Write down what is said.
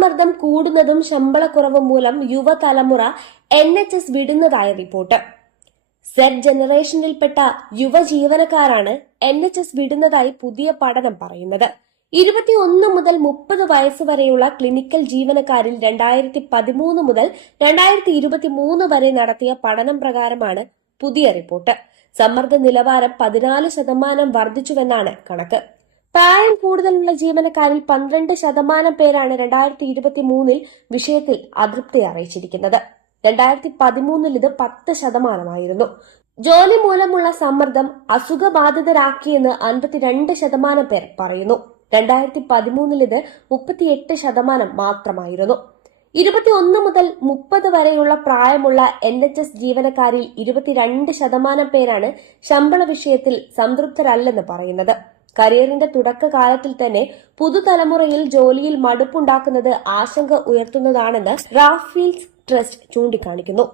തൊഴിൽസമ്മർദ്ദം കൂടുന്നതും ശമ്പളക്കുറവ് മൂലം യുവതലമുറ NHS വിടുന്നതായി റിപ്പോർട്ട്. സെഡ് ജനറേഷനിൽപ്പെട്ട യുവ ജീവനക്കാരാണ് NHS വിടുന്നതായി പുതിയ പഠനം പറയുന്നത്. 21 മുതൽ 30 വയസ്സ് വരെയുള്ള ക്ലിനിക്കൽ ജീവനക്കാരിൽ 2013 മുതൽ 2023 വരെ നടത്തിയ പഠനം പ്രകാരമാണ് പുതിയ റിപ്പോർട്ട്. സമ്മർദ്ദ നിലവാരം 14% വർദ്ധിച്ചുവെന്നാണ് കണക്ക്. പ്രായം കൂടുതലുള്ള ജീവനക്കാരിൽ 12% പേരാണ് 2023 വിഷയത്തിൽ അതൃപ്തി അറിയിച്ചിരിക്കുന്നത്. 2013 ഇത് 10%. ജോലി മൂലമുള്ള സമ്മർദ്ദം അസുഖബാധിതരാക്കിയെന്ന് 52% പേർ പറയുന്നു. 2013 ഇത് 38% മാത്രമായിരുന്നു. 21 മുതൽ 30 വരെയുള്ള പ്രായമുള്ള NHS ജീവനക്കാരിൽ 22% പേരാണ് ശമ്പള വിഷയത്തിൽ സംതൃപ്തരല്ലെന്ന് പറയുന്നത്. കരിയറിന്റെ തുടക്കകാലത്തിൽ തന്നെ പുതുതലമുറയിൽ ജോലിയിൽ മടുപ്പുണ്ടാക്കുന്നത് ആശങ്ക ഉയർത്തുന്നതാണെന്ന് റാഫീൽസ് ട്രസ്റ്റ് ചൂണ്ടിക്കാണിക്കുന്നു.